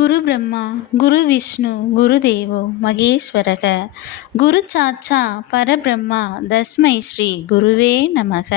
குரு பிரம்மா குரு விஷ்ணு குரு தேவோ மகேஸ்வரக. குரு சாச்சா பரபிரம்மா தஸ்மை ஸ்ரீ குருவே நமக.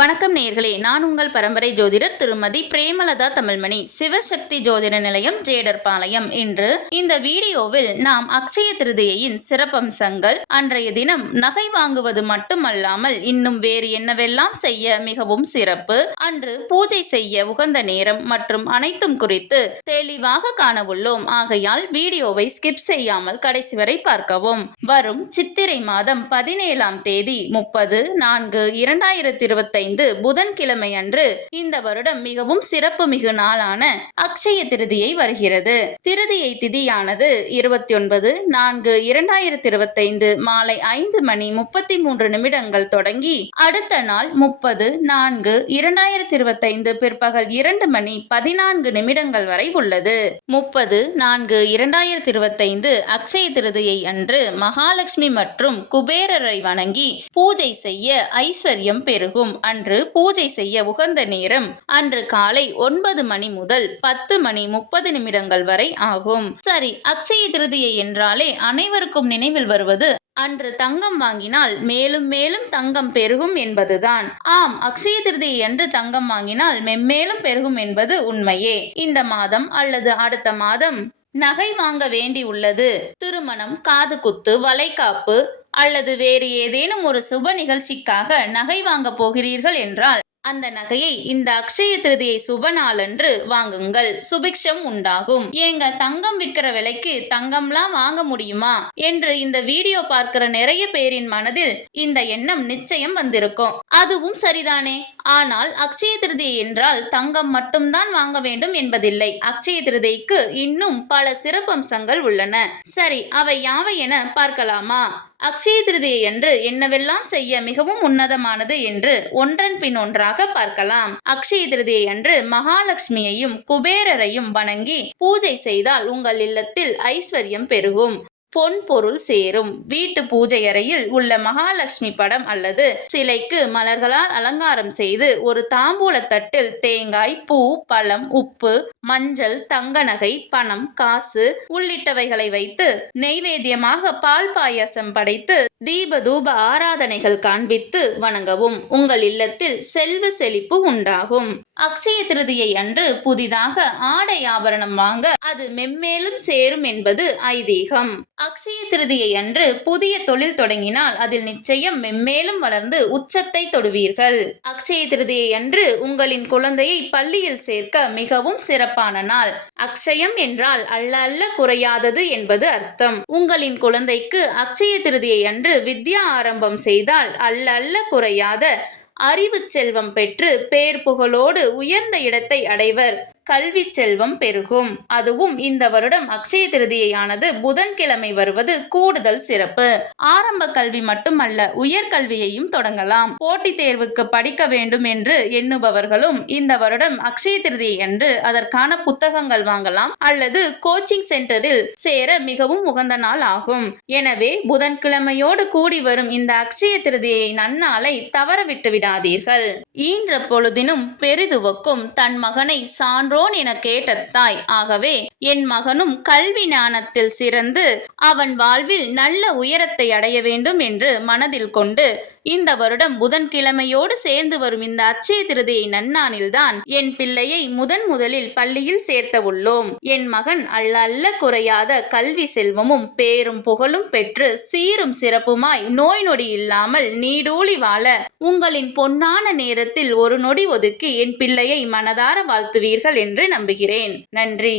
வணக்கம் நேர்களே நான் உங்கள் பரம்பரை ஜோதிடர் திருமதி பிரேமலதா தமிழ்மணி சிவசக்தி ஜோதிட நிலையம் ஜேடர்பாளையம். இன்று இந்த வீடியோவில் நாம் அக்ஷய திருதியையின் சிறப்பம்சங்கள் அன்றைய தினம் நகை வாங்குவது மட்டுமல்லாமல் இன்னும் வேறு என்னவெல்லாம் செய்ய மிகவும் சிறப்பு அன்று பூஜை செய்ய உகந்த நேரம் மற்றும் அனைத்தும் குறித்து தெளிவாக காண உள்ளோம் ஆகையால் வீடியோவை ஸ்கிப் செய்யாமல் கடைசி வரை பார்க்கவும். வரும் சித்திரை மாதம் பதினேழாம் தேதி முப்பது நான்கு இரண்டாயிரத்தி இருபத்தைந்து புதன்கிழமை அன்று இந்த வருடம் மிகவும் சிறப்பு மிகு நாளான அக்ஷய திருதியை வருகிறது. திருதியை திதியானது இருபத்தி ஒன்பது நான்கு இரண்டாயிரத்தி இருபத்தைந்து மாலை ஐந்து மணி முப்பத்தி மூன்று நிமிடங்கள் தொடங்கி அடுத்த நாள் முப்பது நான்கு இரண்டாயிரத்தி இருபத்தைந்து பிற்பகல் இரண்டு மணி பதினான்கு நிமிடங்கள் வரை உள்ளது. முப்பது முப்பது நான்கு இரண்டாயிரத்தி இருபத்தைந்து அக்ஷய திருதியை அன்று மகாலட்சுமி மற்றும் குபேரரை வணங்கி பூஜை செய்ய ஐஸ்வர்யம் பெருகும். அன்று பூஜை செய்ய உகந்த நேரம் அன்று காலை ஒன்பது மணி முதல் பத்து மணி முப்பது நிமிடங்கள் வரை ஆகும். சரி அக்ஷய திருதியை என்றாலே அனைவருக்கும் நினைவில் வருவது அன்று தங்கம் வாங்கினால் மேலும் மேலும் தங்கம் பெருகும் என்பதுதான். ஆம் அக்ஷய திருதியை அன்று தங்கம் வாங்கினால் மெம்மேலும் பெருகும் என்பது உண்மையே. இந்த மாதம் அல்லது அடுத்த மாதம் நகை வாங்க வேண்டி உள்ளது. திருமணம் காது குத்து வளைகாப்பு அல்லது வேறு ஏதேனும் ஒரு சுப நிகழ்ச்சிக்காக நகை வாங்க போகிறீர்கள் என்றால் அந்த நகையை இந்த அக்ஷய திருதியை சுப நாளன்று வாங்குங்கள். சுபிக்ஷம் உண்டாகும். ஏங்க தங்கம் விற்கிற விலைக்கு தங்கம்லாம் வாங்க முடியுமா? என்று இந்த வீடியோ பார்க்கிற நிறைய பேரின் மனதில் இந்த எண்ணம் நிச்சயம் வந்திருக்கும். அதுவும் சரிதானே? ஆனால் அக்ஷய திருதியை என்றால் தங்கம் மட்டும்தான் வாங்க வேண்டும் என்பதில்லை. அக்ஷய திருதிக்கு இன்னும் பல சிறப்பம்சங்கள் உள்ளன. சரி அவை யாவை என பார்க்கலாமா? அக்ஷய திருதியை என்று என்னவெல்லாம் செய்ய மிகவும் உன்னதமானது என்று ஒன்றன் பின் ஒன்றாக பார்க்கலாம். அக்ஷய திருதியை என்று மகாலட்சுமியையும் குபேரரையும் வணங்கி பூஜை செய்தால் உங்கள் இல்லத்தில் ஐஸ்வர்யம் பெருகும். பொன் பொருள் சேரும். வீட்டு பூஜை அறையில் உள்ள மகாலட்சுமி படம் அல்லது சிலைக்கு மலர்களால் அலங்காரம் செய்து ஒரு தாம்பூல தட்டில் தேங்காய் பூ பழம் உப்பு மஞ்சள் தங்க நகை பணம் காசு உள்ளிட்டவைகளை வைத்து நெய்வேத்தியமாக பால் பாயாசம் படைத்து தீபதூப ஆராதனைகள் காண்பித்து வணங்கவும். உங்கள் இல்லத்தில் செல்வ செழிப்பு உண்டாகும். அக்ஷய திருதியை அன்று புதிதாக ஆடை ஆபரணம் வாங்க அது மெம்மேலும் சேரும் என்பது ஐதீகம். அக்ஷய திருதியை அன்று புதிய தொழில் தொடங்கினால் அதில் நிச்சயம் மெம்மேலும் வளர்ந்து உச்சத்தை தொடுவீர்கள். அக்ஷய திருதியை அன்று உங்களின் குழந்தையை பள்ளியில் சேர்க்க மிகவும் சிறப்பான நாள். அக்ஷயம் என்றால் அல்ல அல்ல குறையாதது என்பது அர்த்தம். உங்களின் குழந்தைக்கு அக்ஷய திருதியை அன்று வித்யா ஆரம்பம் செய்தால் அல்ல அல்ல குறையாத அறிவு செல்வம் பெற்று பேர் புகழோடு உயர்ந்த இடத்தை அடைவர். கல்வி செல்வம் பெருகும். அதுவும் இந்த வருடம் அக்ஷய திருதியானது புதன்கிழமை வருவது கூடுதல் சிறப்பு. ஆரம்ப கல்வி மட்டுமல்ல உயர்கல்வியையும் தொடங்கலாம். போட்டித் தேர்வுக்கு படிக்க வேண்டும் என்று எண்ணுபவர்களும் இந்த வருடம் அக்ஷய திருதியை அன்று அதற்கான புத்தகங்கள் வாங்கலாம் அல்லது கோச்சிங் சென்டரில் சேர மிகவும் உகந்த நாள் ஆகும். எனவே புதன்கிழமையோடு கூடி வரும் இந்த அக்ஷய திருதியை நன்னாளை தவற விட்டு விடாதீர்கள். ஈன்ற பொழுதினும் பெரிதுவக்கும் தன் மகனை சான்று சான்றோன் என கேட்ட தாய். ஆகவே என் மகனும் கல்வி ஞானத்தில் சிறந்து அவன் வாழ்வில் நல்ல உயரத்தை அடைய வேண்டும் என்று மனதில் கொண்டு இந்த வருடம் புதன்கிழமையோடு சேர்ந்து வரும் இந்த அச்சய திருதியை நன்னானில்தான் என் பிள்ளையை முதன் முதலில் பள்ளியில் சேர்த்த உள்ளோம். என் மகன் அல்ல அல்ல குறையாத கல்வி செல்வமும் பேரும் புகழும் பெற்று சீரும் சிறப்புமாய் நோய் நொடி இல்லாமல் நீடூழி வாழ உங்களின் பொன்னான நேரத்தில் ஒரு நொடி ஒதுக்கி என் பிள்ளையை மனதார வாழ்த்துவீர்கள் என்று நம்புகிறேன். நன்றி.